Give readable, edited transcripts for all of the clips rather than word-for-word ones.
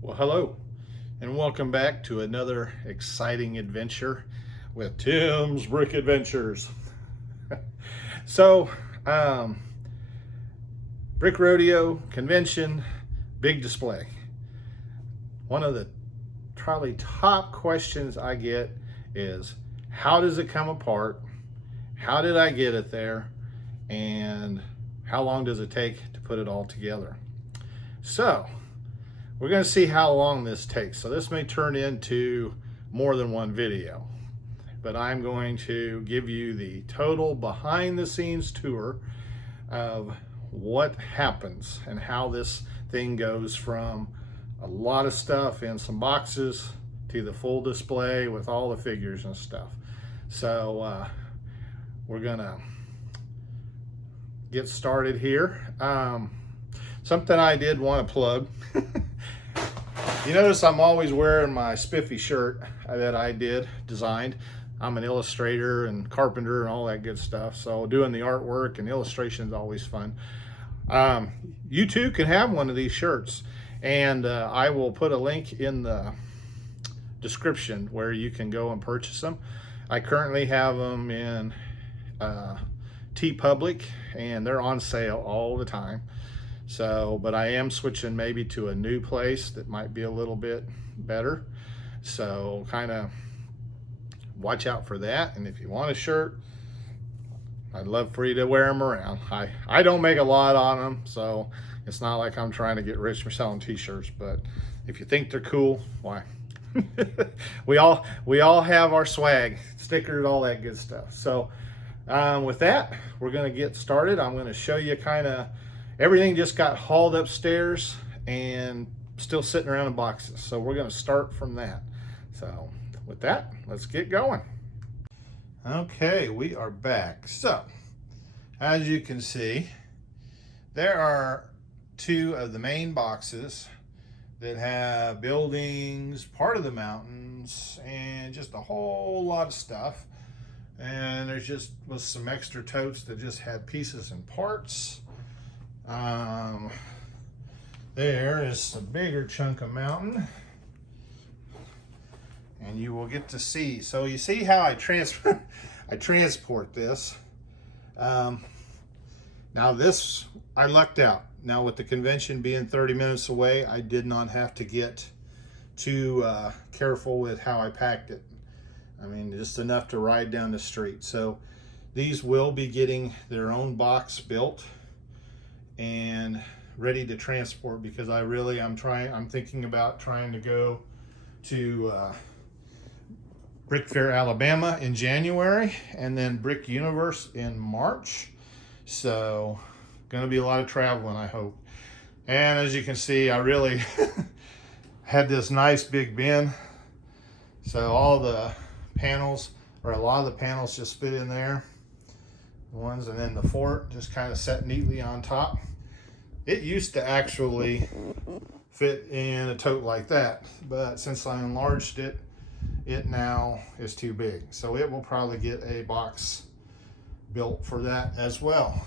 Well, hello, and welcome back to another exciting adventure with Tim's Brick Adventures. so, um, Brick Rodeo Convention, big display. One of the probably top questions I get is, how does it come apart? How did I get it there? And how long does it take to put it all together? So, we're going to see how long this takes. So this may turn into more than one video, but I'm going to give you the total behind the scenes tour of what happens and how this thing goes from a lot of stuff in some boxes to the full display with all the figures and stuff. So we're gonna get started here. Something I did want to plug. You notice I'm always wearing my spiffy shirt that I designed. I'm an illustrator and carpenter and all that good stuff. So doing the artwork and illustration is always fun. You too can have one of these shirts. And I will put a link in the description where you can go and purchase them. I currently have them in TeePublic and they're on sale all the time. So, but I am switching maybe to a new place that might be a little bit better. So kind of watch out for that. And if you want a shirt, I'd love for you to wear them around. I don't make a lot on them, so it's not like I'm trying to get rich for selling t-shirts, but if you think they're cool, why? we all have our swag, stickers, all that good stuff. So with that, we're going to get started. I'm going to show you kind of everything just got hauled upstairs and still sitting around in boxes. So we're going to start from that. So with that, let's get going. Okay, we are back. So as you can see, there are two of the main boxes that have buildings, part of the mountains, and just a whole lot of stuff. And there's just was some extra totes that just had pieces and parts. There is a bigger chunk of mountain, and you will get to see. So you see how I transport this. Now this, I lucked out. Now with the convention being 30 minutes away, I did not have to get too careful with how I packed it. I mean, just enough to ride down the street. So these will be getting their own box built and ready to transport, because I'm thinking about trying to go to Brick Fair, Alabama in January, and then Brick Universe in March. So gonna be a lot of traveling, I hope. And as you can see, I really had this nice big bin. So all the panels, or a lot of the panels, just fit in there. The ones, and then the fort just kind of set neatly on top. It used to actually fit in a tote like that, but since I enlarged it, it now is too big. So it will probably get a box built for that as well.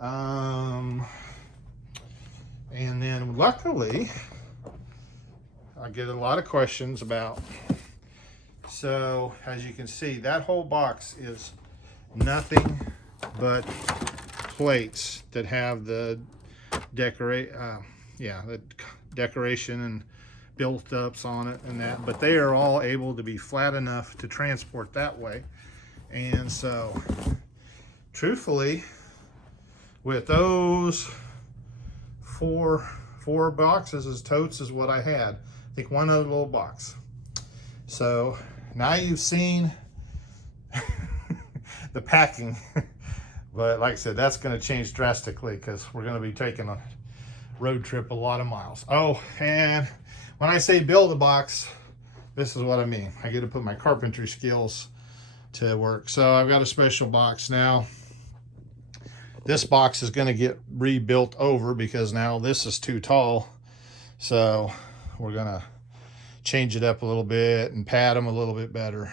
And then luckily, I get a lot of questions about, so as you can see, that whole box is nothing but plates that have the decoration and built-ups on it and that, but they are all able to be flat enough to transport that way. And so truthfully, with those four boxes as totes is what I had. I think one other little box. So now you've seen the packing. But like I said, that's going to change drastically because we're going to be taking a road trip a lot of miles. Oh, and when I say build a box, this is what I mean. I get to put my carpentry skills to work. So I've got a special box now. This box is going to get rebuilt over because now this is too tall. So we're going to change it up a little bit and pad them a little bit better.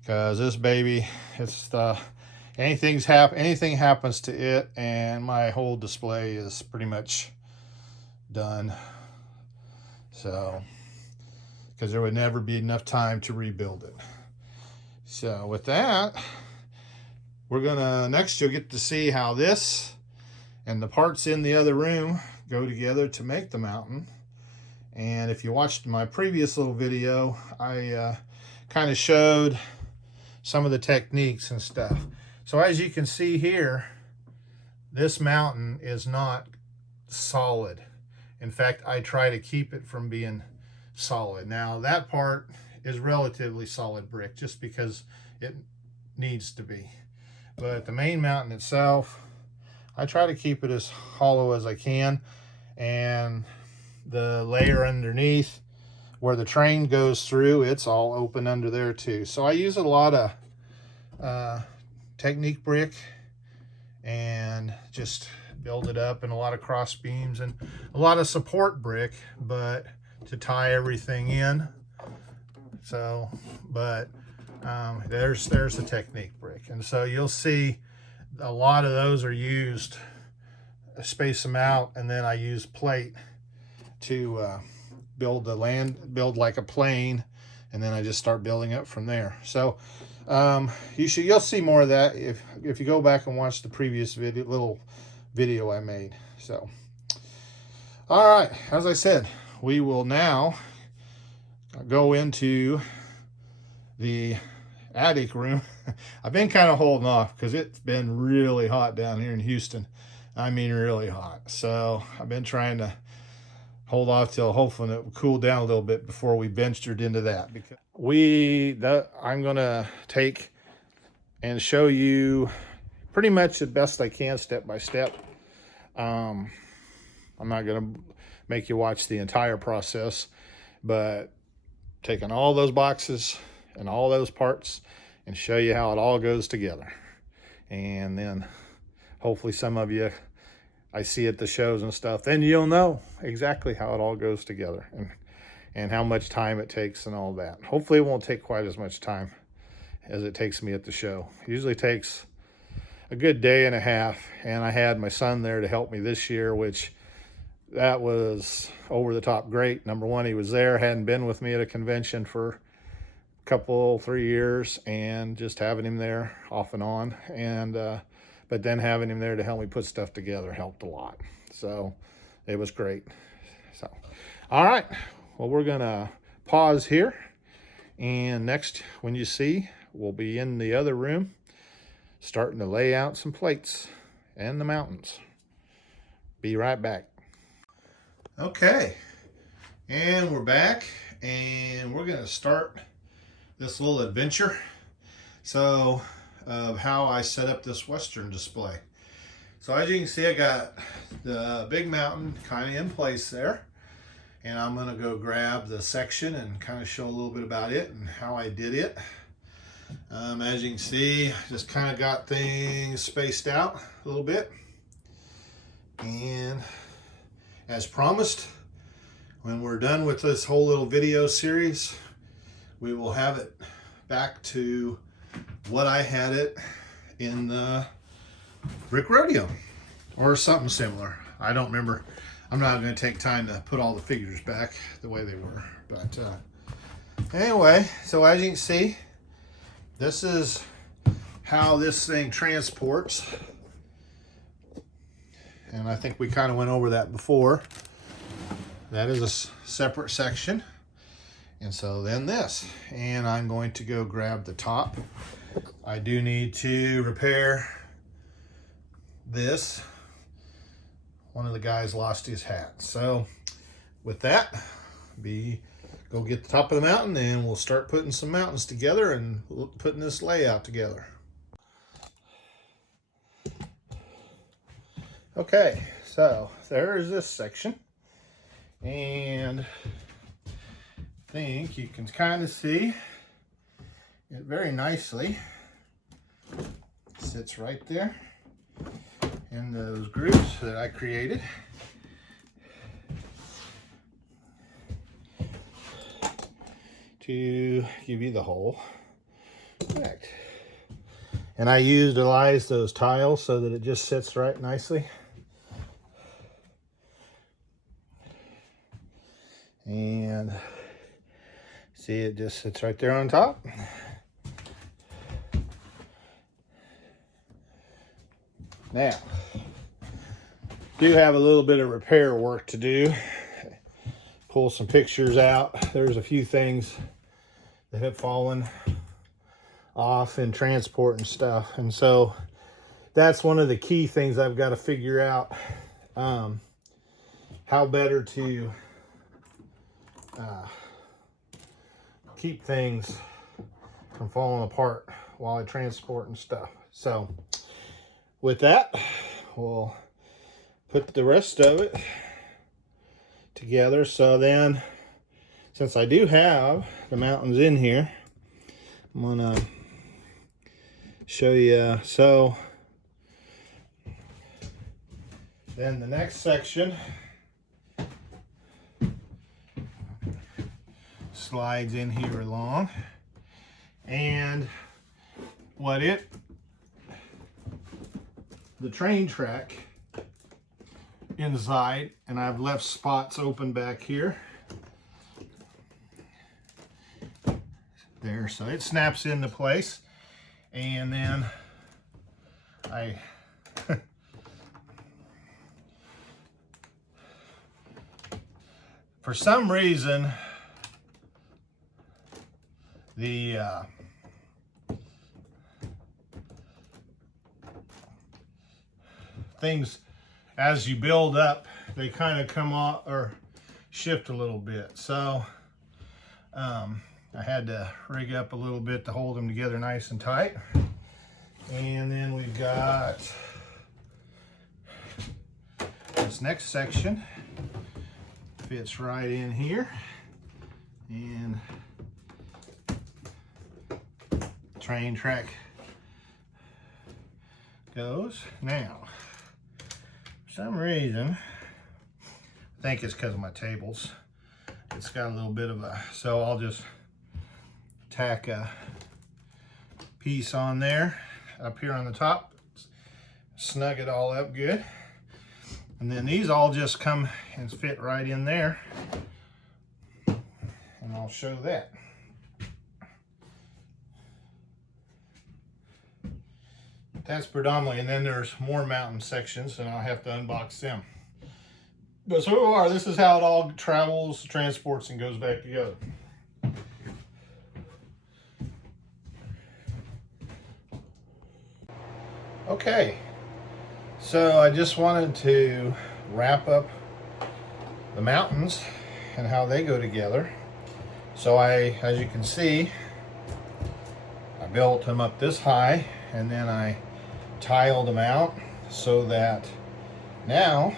Because this baby, it's the... anything happens to it and my whole display is pretty much done. So, because there would never be enough time to rebuild it. So with that, we're gonna, next you'll get to see how this and the parts in the other room go together to make the mountain. And if you watched my previous little video, I kind of showed some of the techniques and stuff. So as you can see here, this mountain is not solid. In fact, I try to keep it from being solid. Now that part is relatively solid brick just because it needs to be. But the main mountain itself, I try to keep it as hollow as I can. And the layer underneath where the train goes through, it's all open under there too. So I use a lot of technique brick and just build it up, and a lot of cross beams and a lot of support brick, but to tie everything in. So, but there's the technique brick. And so you'll see a lot of those are used, space them out, and then I use plate to build like a plane, and then I just start building up from there. So you'll see more of that if you go back and watch the previous little video I made. So all right, as I said, we will now go into the attic room. I've been kind of holding off because it's been really hot down here in Houston. I mean really hot. So I've been trying to hold off till hopefully it will cool down a little bit before we ventured into that. Because I'm gonna take and show you pretty much the best I can, step by step. I'm not gonna make you watch the entire process, but taking all those boxes and all those parts and show you how it all goes together. And then hopefully some of you I see at the shows and stuff, then you'll know exactly how it all goes together and how much time it takes and all that. Hopefully it won't take quite as much time as it takes me at the show. It usually takes a good day and a half, and I had my son there to help me this year, which that was over the top great. Number one, he was there, hadn't been with me at a convention for a couple, 3 years, and just having him there off and on. And but then having him there to help me put stuff together helped a lot. So it was great. So, all right. Well, we're gonna pause here. And next, when you see, we'll be in the other room, starting to lay out some plates and the mountains. Be right back. Okay. And we're back, and we're gonna start this little adventure. So, of how I set up this Western display. So as you can see, I got the big mountain kind of in place there, and I'm going to go grab the section and kind of show a little bit about it and how I did it. As you can see, just kind of got things spaced out a little bit, and as promised, when we're done with this whole little video series, we will have it back to what I had it in the Brick Rodeo or something similar. I don't remember. I'm not going to take time to put all the figures back the way they were. But anyway, so as you can see, this is how this thing transports. And I think we kind of went over that before. That is a separate section. And so then this, and I'm going to go grab the top. I do need to repair this. One of the guys lost his hat. So with that, go get the top of the mountain, and we'll start putting some mountains together and putting this layout together. Okay, so there's this section, and I think you can kind of see it very nicely. It sits right there in those groups that I created. To give you the whole effect. And I utilized those tiles so that it just sits right nicely. And see, it just sits right there on top. Now, do have a little bit of repair work to do. Pull some pictures out. There's a few things that have fallen off in transport and stuff. And so that's one of the key things I've got to figure out, how better to keep things from falling apart while I transport and stuff. So with that, we'll put the rest of it together. So then, since I do have the mountains in here, I'm gonna show you. So then the next section slides in here along, and the train track inside, and I've left spots open back here there, so it snaps into place. And then I for some reason the things, as you build up, they kind of come off or shift a little bit. So I had to rig up a little bit to hold them together nice and tight. And then we've got this next section, fits right in here, and train track goes. Now, for some reason, I think it's because of my tables, it's got a little bit of a, so I'll just tack a piece on there up here on the top, snug it all up good, and then these all just come and fit right in there, and I'll show that. That's predominantly, and then there's more mountain sections, and I'll have to unbox them. But so far, this is how it all travels, transports, and goes back together. Okay, so I just wanted to wrap up the mountains and how they go together. So as you can see, I built them up this high, and then I tiled them out so that now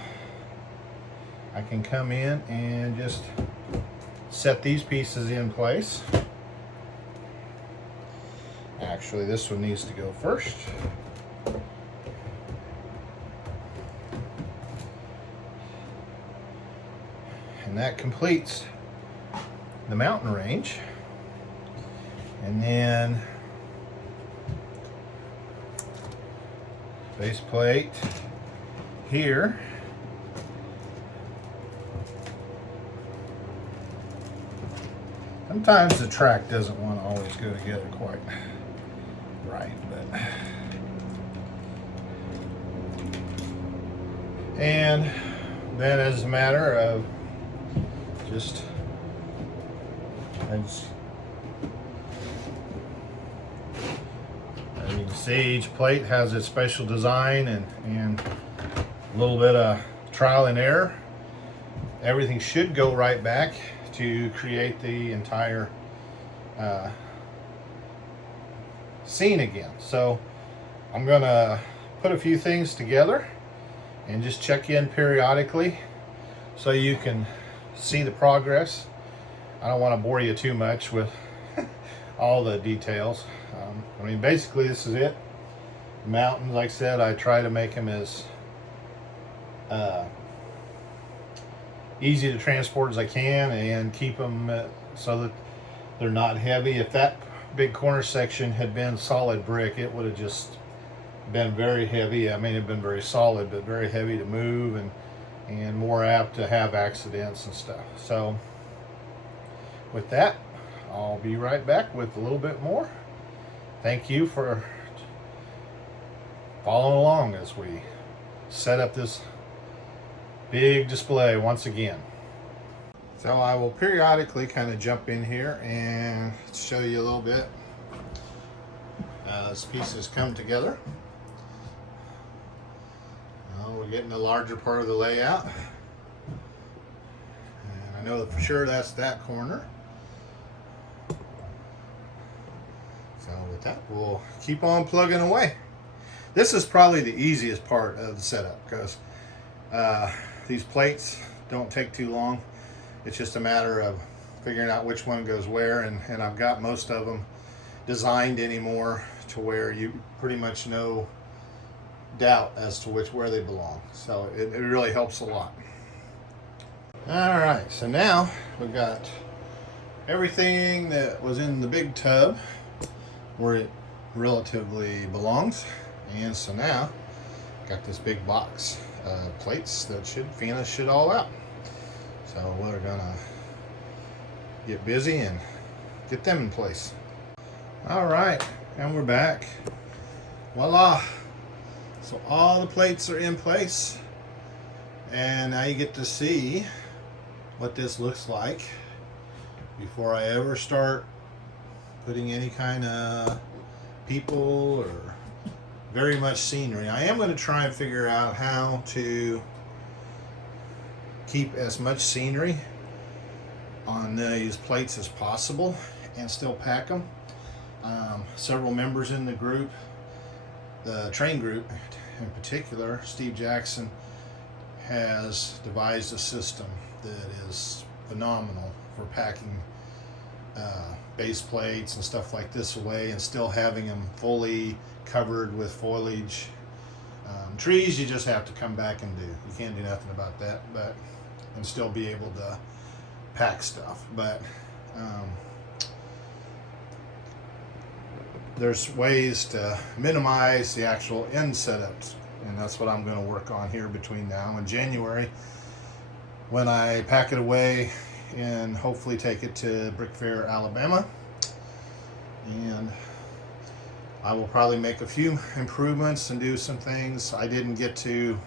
I can come in and just set these pieces in place. Actually, this one needs to go first. And that completes the mountain range. And then base plate here. Sometimes the track doesn't want to always go together quite right, but and then as a matter of just as you can see, each plate has its special design and a little bit of trial and error. Everything should go right back to create the entire scene again. So I'm gonna put a few things together and just check in periodically so you can see the progress. I don't want to bore you too much with all the details. I mean, basically this is it. The mountains, like I said, I try to make them as easy to transport as I can and keep them so that they're not heavy. If that big corner section had been solid brick, it would have just been very heavy. I mean, it'd been very solid, but very heavy to move and more apt to have accidents and stuff. So with that, I'll be right back with a little bit more. Thank you for following along as we set up this big display once again. So I will periodically kind of jump in here and show you a little bit as pieces come together. We're getting a larger part of the layout, and I know for sure that's that corner. So with that, we'll keep on plugging away. This is probably the easiest part of the setup because these plates don't take too long. It's just a matter of figuring out which one goes where, and I've got most of them designed anymore to where you pretty much know doubt as to where they belong. So it really helps a lot. All right, so now we've got everything that was in the big tub where it relatively belongs, and so now got this big box of plates that should finish it all out. So we're gonna get busy and get them in place. All right, and we're back. Voila! So all the plates are in place, and now you get to see what this looks like before I ever start putting any kind of people or very much scenery. I am going to try and figure out how to keep as much scenery on these plates as possible and still pack them. Several members in the group, the train group in particular, Steve Jackson, has devised a system that is phenomenal for packing base plates and stuff like this away and still having them fully covered with foliage. Trees you just have to come back and do. You can't do nothing about that, but and still be able to pack stuff. But there's ways to minimize the actual end setups, and that's what I'm going to work on here between now and January when I pack it away and hopefully take it to Brick Fair, Alabama. And I will probably make a few improvements and do some things. I didn't get to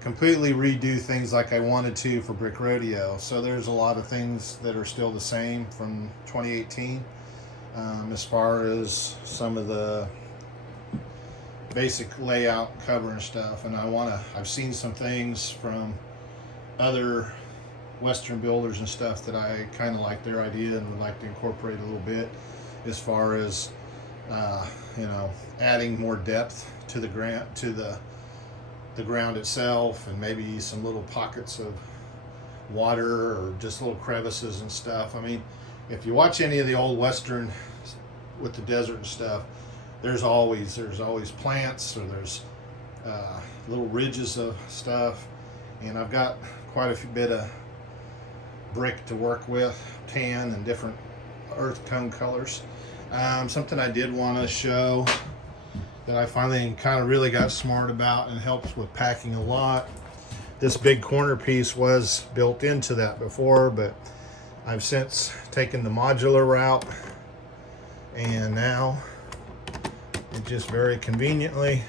completely redo things like I wanted to for Brick Rodeo, so there's a lot of things that are still the same from 2018. As far as some of the basic layout, cover and stuff, and I've seen some things from other Western builders and stuff that I kind of like their idea and would like to incorporate a little bit, as far as adding more depth to the ground itself, and maybe some little pockets of water or just little crevices and stuff. I mean, if you watch any of the old Western with the desert and stuff, there's always plants, or there's little ridges of stuff, and I've got quite a bit of brick to work with, tan and different earth tone colors. Something I did want to show that I finally kind of really got smart about and helps with packing a lot. This big corner piece was built into that before, but I've since taken the modular route, and now it just very conveniently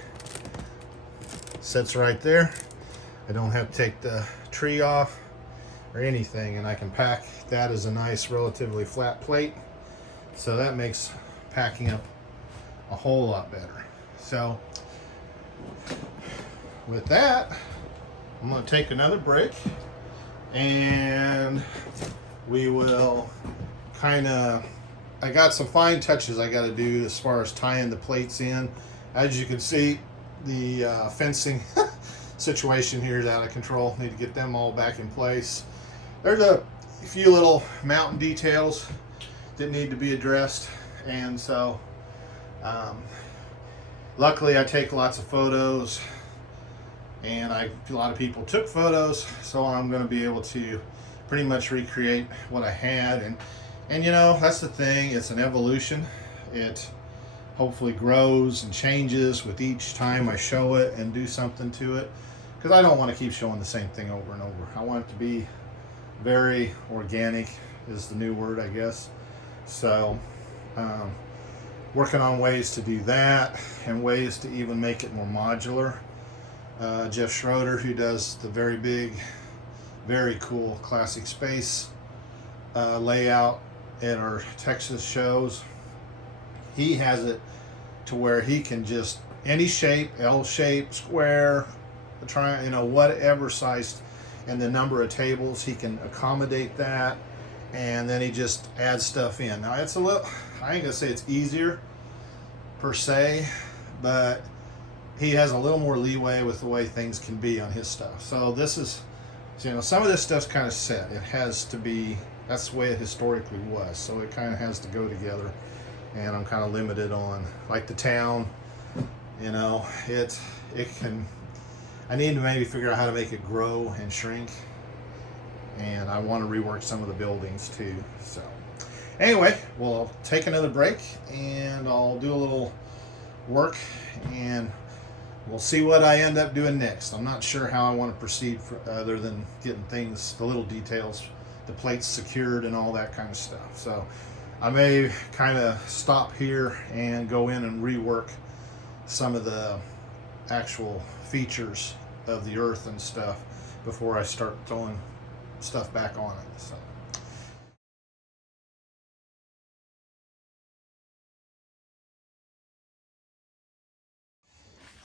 sits right there. I don't have to take the tree off or anything, and I can pack that as a nice relatively flat plate, so that makes packing up a whole lot better. So with that, I'm going to take another break, and we will I got some fine touches I got to do as far as tying the plates in. As you can see, the fencing situation here is out of control. Need to get them all back in place. There's a few little mountain details that need to be addressed, and so luckily I take lots of photos, and a lot of people took photos, so I'm going to be able to pretty much recreate what I had. And that's the thing, it's an evolution. It hopefully grows and changes with each time I show it and do something to it, because I don't want to keep showing the same thing over and over. I want it to be very organic, is the new word, I guess. So working on ways to do that and ways to even make it more modular. Jeff Schroeder, who does the very big, very cool classic space layout at our Texas shows, he has it to where he can just any shape, L shape, square, triangle, you know, whatever size, and the number of tables, he can accommodate that, and then he just adds stuff in. Now it's a little, I ain't gonna say it's easier per se, but he has a little more leeway with the way things can be on his stuff. So this is, you know, some of this stuff's kind of set. It has to be, that's the way it historically was. So it kind of has to go together. And I'm kind of limited on, like the town, you know, it can, I need to maybe figure out how to make it grow and shrink. And I want to rework some of the buildings too. So anyway, we'll take another break and I'll do a little work and we'll see what I end up doing next. I'm not sure how I want to proceed other than getting things, the little details, the plates secured and all that kind of stuff. So I may kind of stop here and go in and rework some of the actual features of the earth and stuff before I start throwing stuff back on it. So.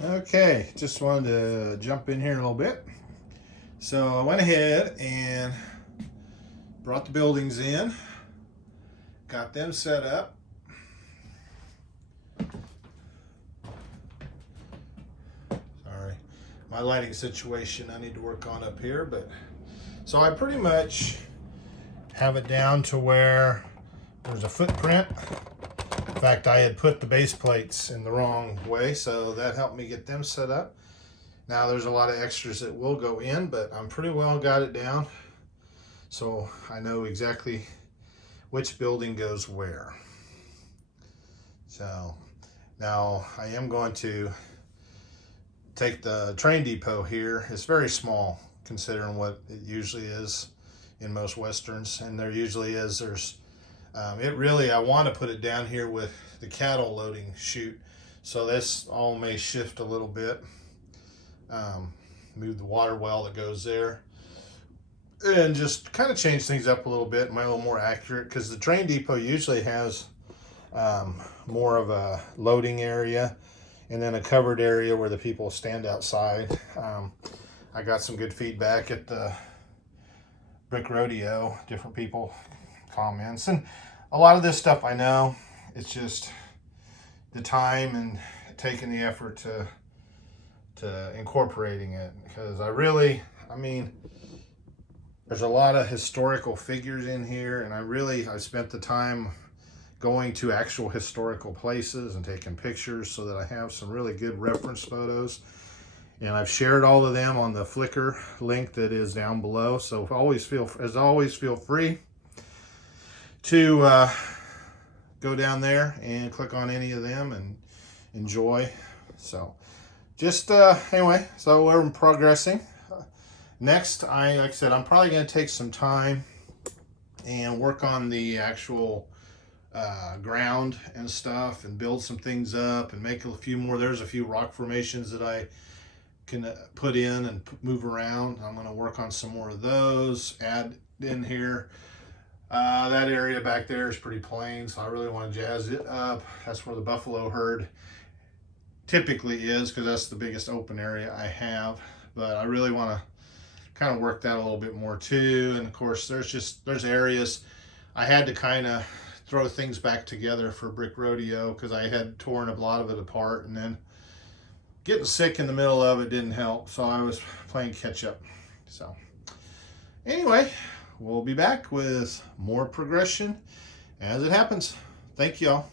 Okay, just wanted to jump in here a little bit. So I went ahead and brought the buildings in, got them set up. Sorry, my lighting situation I need to work on up here, but so I pretty much have it down to where there's a footprint. In fact, I had put the base plates in the wrong way, so that helped me get them set up. Now there's a lot of extras that will go in, but I'm pretty well got it down. So I know exactly which building goes where. So now I am going to take the train depot here. It's very small considering what it usually is in most Westerns, and there usually is, there's it really, I want to put it down here with the cattle loading chute, so this all may shift a little bit. Move the water well that goes there and just kind of change things up a little bit, make it a little more accurate, because the train depot usually has more of a loading area and then a covered area where the people stand outside. I got some good feedback at the Brick Rodeo, different people comments, and a lot of this stuff I know, it's just the time and taking the effort to incorporating it, because I mean, there's a lot of historical figures in here, and I spent the time going to actual historical places and taking pictures so that I have some really good reference photos, and I've shared all of them on the Flickr link that is down below. So always feel free to go down there and click on any of them and enjoy. So just anyway, so we're progressing. Next, like I said, I'm probably going to take some time and work on the actual ground and stuff and build some things up and make a few more. There's a few rock formations that I can put in and move around. I'm going to work on some more of those, add in here. That area back there is pretty plain, so I really want to jazz it up. That's where the buffalo herd typically is, because that's the biggest open area I have. But I really want to kind of work that a little bit more too. And of course, there's areas I had to kind of throw things back together for Brick Rodeo, because I had torn a lot of it apart, and then getting sick in the middle of it didn't help, so I was playing catch up. So anyway, we'll be back with more progression as it happens. Thank y'all.